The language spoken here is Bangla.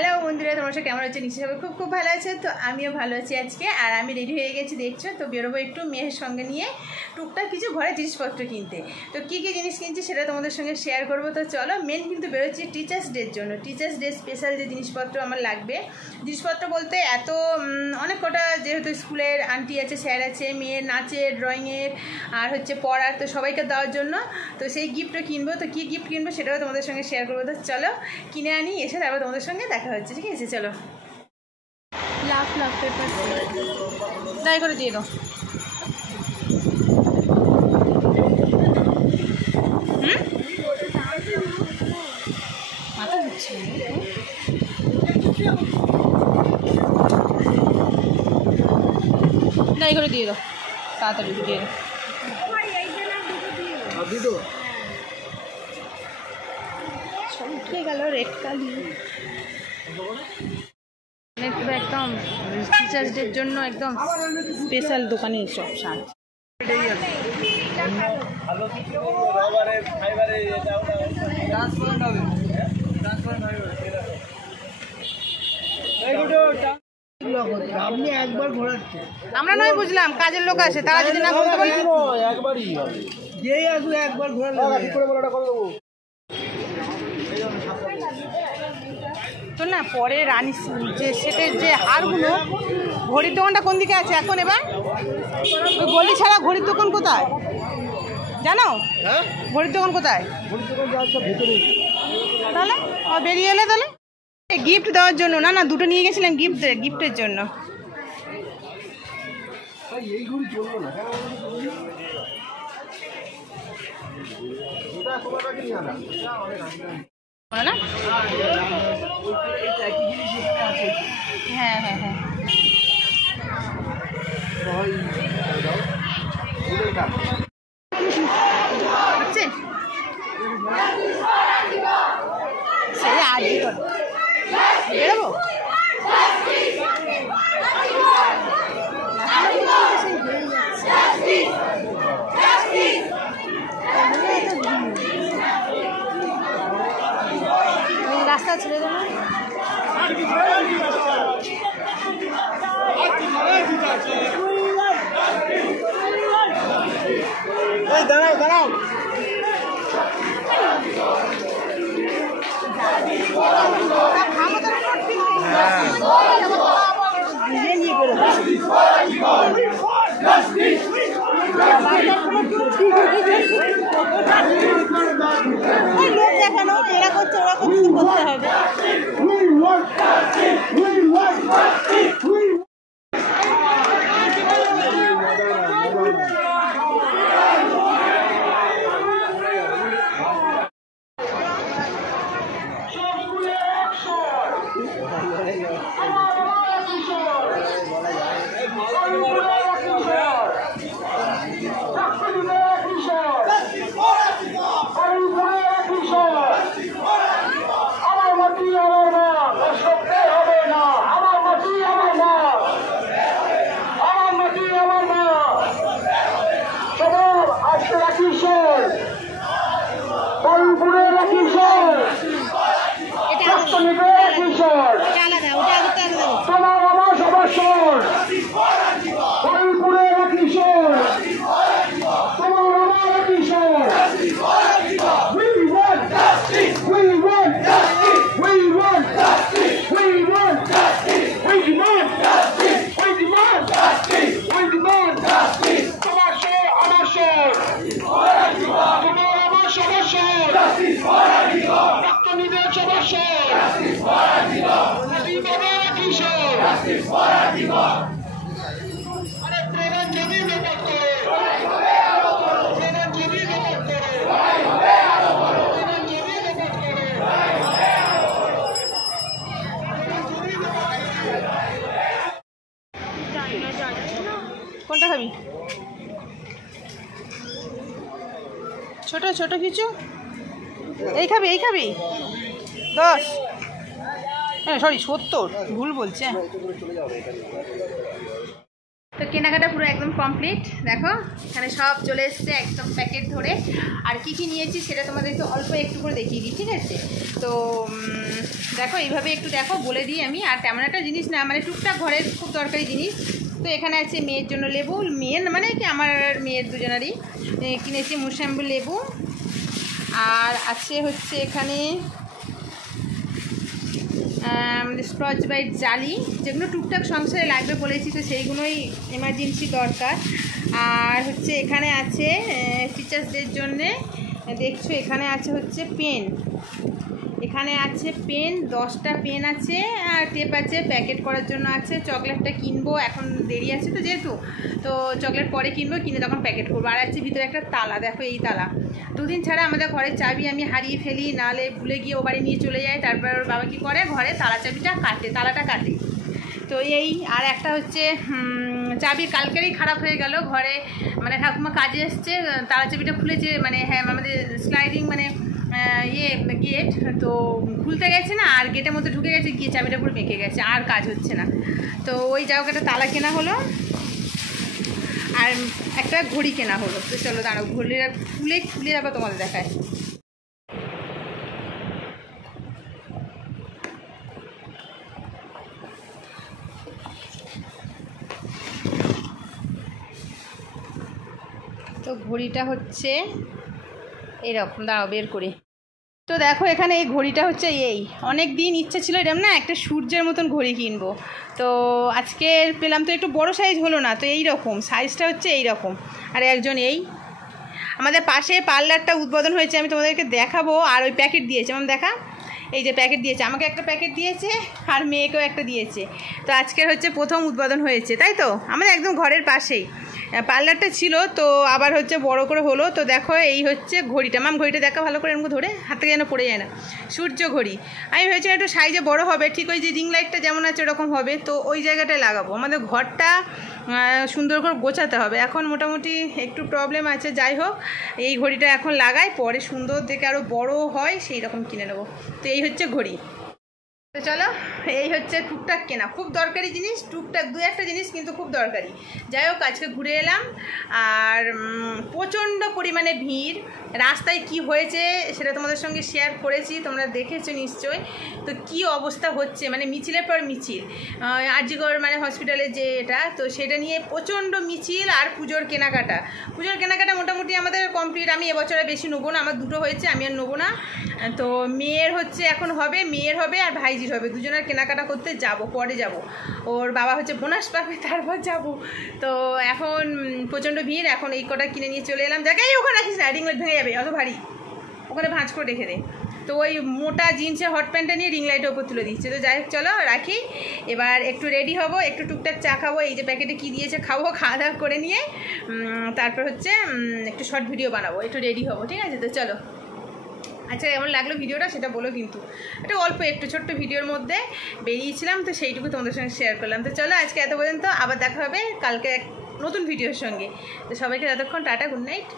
হ্যালো বন্ধুরা, তোমরা সব কেমন আছে? নিশ্চয়ই সবাই খুব খুব ভালো আছে। তো আমিও ভালো আছি আজকে। আর আমি রেডি হয়ে গেছি, দেখছো তো। বেরোবো একটু মেয়ের সঙ্গে নিয়ে টুকটাক কিছু ঘরে জিনিসপত্র কিনতে। তো কী কী জিনিস কিনছি সেটা তোমাদের সঙ্গে শেয়ার করবো। তো চলো, মেন কিন্তু বেরোচ্ছি টিচার্স ডের জন্য। টিচার্স ডে স্পেশাল যে জিনিসপত্র আমার লাগবে, জিনিসপত্র বলতে এত অনেক কটা, যেহেতু স্কুলের আন্টি আছে, স্যার আছে, মেয়ের নাচের, ড্রয়িংয়ের আর হচ্ছে পড়ার, তো সবাইকে দেওয়ার জন্য। তো সেই গিফটও কিনবো। তো কী গিফট কিনবো সেটাও তোমাদের সঙ্গে শেয়ার করবো। তো চলো কিনে আনি, এসে তারপর তোমাদের সঙ্গে দেখা হচ্ছে, ঠিক আছে? চলো। লাফ লাফ পেপার ট্রাই করে দিয়ে দাও। মাথা ঘুরছে, ট্রাই করে দিয়ে দাও, তাড়াতাড়ি দিয়ে দাও। সব উঠে গেল রেড কালি। পুরো একদম টিচার্স ডের জন্য একদম স্পেশাল দোকানে সব শাক। আমরা নয় বুঝলাম, কাজের লোক আছে, তারা যদি না বলতে পারি একবার তো না। পরে রানী যে সেটের যে হারগুলো, ঘড়ির দোকানটা কোন দিকে আছে এখন? এবার ওই গলি ছাড়া ঘড়ির দোকান কোথায় জানো? ঘড়ির দোকান কোথায়? তাহলে বেরিয়ে এলে তাহলে গিফট দেওয়ার জন্য। না না, দুটো নিয়ে গেছিলাম গিফটের জন্য। না হ্যাঁ হ্যাঁ হ্যাঁ, সেই আজই করো, বেরোবো। রাস্তা ছেড়ে দেবো। দাঁড়াও দাঁড়াও, লোক দেখানো, এরা করছে ওরা করছে, করতে হবে। কোনটা খাবি? ছোট ছোট কিছু এই খাবি, এই খাবি 10, হ্যাঁ সরি 70, ভুল বলছে। তো কেনাকাটা পুরো একদম কমপ্লিট। দেখো এখানে সব চলে এসছে একদম প্যাকেট ধরে। আর কি কি নিয়েছি সেটা তোমাদেরকে অল্প একটু করে দেখিয়ে দিই, ঠিক আছে? তো দেখো এইভাবে একটু দেখো বলে দিই আমি। আর তেমন একটা জিনিস না, মানে টুকটাক ঘরের খুব দরকারি জিনিস। তো এখানে আছে মেয়ের জন্য লেবু, মেয়ের মানে কি আমার মেয়ের দুজনারই কিনেছি মুসাম্বি লেবু। আর আছে হচ্ছে এখানে স্কচ ব্রাইট জালি, যেগুলো টুকটাক সংসারে লাগবে বলেছি, তো সেইগুলোই এমার্জেন্সি দরকার। আর হচ্ছে এখানে আছে টিচার্সদের জন্যে, দেখছো এখানে আছে হচ্ছে পেন, এখানে আছে পেন 10টা পেন আছে, আর টেপ আছে, প্যাকেট করার জন্য আছে। চকলেটটা কিনবো, এখন দেরি আছে তো যেহেতু, তো চকলেট পরে কিনবো, কিনে তখন প্যাকেট করবো। আর আছে ভিতরে একটা তালা, দেখো এই তালা 2 দিন ছাড়া আমাদের ঘরের চাবি আমি হারিয়ে ফেলি, নাহলে ভুলে গিয়ে ও বাড়ি নিয়ে চলে যায়। তারপর ওর বাবা কী করে, ঘরে তালা চাবিটা কাটে, তালাটা কাটে। তো এই আর একটা হচ্ছে চাবি কালকেরই খারাপ হয়ে গেল ঘরে, মানে ঠাকুমা কাজে এসছে, তালা চাবিটা খুলেছে, মানে হ্যাঁ আমাদের স্লাইডিং মানে গেট, তো খুলতে গেছে না, আর গেটের মধ্যে ঢুকে গেছে, গিয়ে চাবিটা পুরো বেঁকে গেছে, আর কাজ হচ্ছে না। তো ওই যাও একটা তালা কেনা হলো, আর একটা ঘড়ি কেনা হলো। তো চলো দাঁড়াও, ঘড়িটা খুলে আবার তোমাদের দেখায়। তো ঘড়িটা হচ্ছে এইরকম, দাঁড়াও বের করি। তো দেখো এখানে এই ঘড়িটা হচ্ছে অনেক দিন ইচ্ছা ছিল এরকম না একটা সূর্যের মতন ঘড়ি কিনবো, তো আজকে পেলাম। তো একটু বড় সাইজ হলো না, তো এই রকম সাইজটা হচ্ছে এই রকম। আর একজন আমাদের পাশে পার্লারটা উদ্বোধন হয়েছে, আমি তোমাদেরকে দেখাবো। আর ওই প্যাকেট দিয়েছে, আমার দেখা, এই যে প্যাকেট দিয়েছে, আমাকে একটা প্যাকেট দিয়েছে আর মেয়েকেও একটা দিয়েছে। তো আজকের হচ্ছে প্রথম উদ্বোধন হয়েছে, তাই তো আমাদের একদম ঘরের পাশেই পার্লারটা ছিল, তো আবার হচ্ছে বড় করে হলো। তো দেখো এই হচ্ছে ঘড়িটা, মাম ঘড়িটা দেখা ভালো করে, এরকম ধরে হাত থেকে যেন পড়ে যায় না, সূর্য ঘড়ি। আমি ভেবেছিলাম একটু সাইজে বড় হবে, ঠিক ওই যে রিং লাইটটা যেমন আছে ওরকম হবে, তো ওই জায়গাটায় লাগাবো। আমাদের ঘরটা সুন্দর করে গোছাতে হবে, এখন মোটামুটি একটু প্রবলেম আছে। যাই হোক, এই ঘড়িটা এখন লাগাই, পরে সুন্দর দেখে আরও বড় হয় সেই রকম কিনে নেবো। তো এই হচ্ছে ঘড়ি। তো চলো, এই হচ্ছে টুকটাক কেনা, খুব দরকারি জিনিস, টুকটাক 2-1টা জিনিস কিন্তু খুব দরকারি। যাই হোক, আজকে ঘুরে এলাম, আর প্রচণ্ড পরিমাণে ভিড়। রাস্তায় কি হয়েছে সেটা তোমাদের সঙ্গে শেয়ার করেছি, তোমরা দেখেছো নিশ্চয়ই। তো কি অবস্থা হচ্ছে, মানে মিছিলের পর মিছিল, আরজিকর মানে হসপিটালে যে এটা, তো সেটা নিয়ে প্রচণ্ড মিছিল। আর পুজোর কেনাকাটা মোটামুটি আমাদের কমপ্লিট। আমি এবছরে বেশি নেবো না, আমার 2টো হয়েছে, আমি আর নেবো না। তো মেয়ের হচ্ছে এখন হবে, মেয়ের হবে আর ভাইজির হবে, দুজনের কেনাকাটা করতে যাব, পরে যাব। ওর বাবা হচ্ছে বোনাস পাবে, তারপর যাব। তো এখন প্রচণ্ড ভিড়, এখন এই কটা কিনে নিয়ে চলে এলাম। জায়গায় ওখানে রাখিস না, রিং লাইট ভেঙে যাবে, অত ভারী, ওখানে ভাঁজ করে রেখে দে। তো ওই মোটা জিন্সের হট প্যান্টটা নিয়ে রিং লাইটের ওপর তুলে দিচ্ছে। তো যাই হোক, চলো রাখি, এবার একটু রেডি হব, একটু টুকটাক চা খাবো, এই যে প্যাকেটে কী দিয়েছে খাবো, খাওয়া দাওয়া করে নিয়ে তারপর হচ্ছে একটু শর্ট ভিডিও বানাবো, একটু রেডি হবো, ঠিক আছে? তো চলো। আচ্ছা, কেমন লাগলো ভিডিওটা সেটা বলো কিন্তু। একটা অল্প একটু ছোট্ট ভিডিওর মধ্যে বেরিয়েছিলাম, তো সেইটুকু তোমাদের সঙ্গে শেয়ার করলাম। তো চলো, আজকে এত পর্যন্ত, আবার দেখা হবে কালকে এক নতুন ভিডিওর সঙ্গে। তো সবাইকে ততক্ষণ টাটা, গুড নাইট।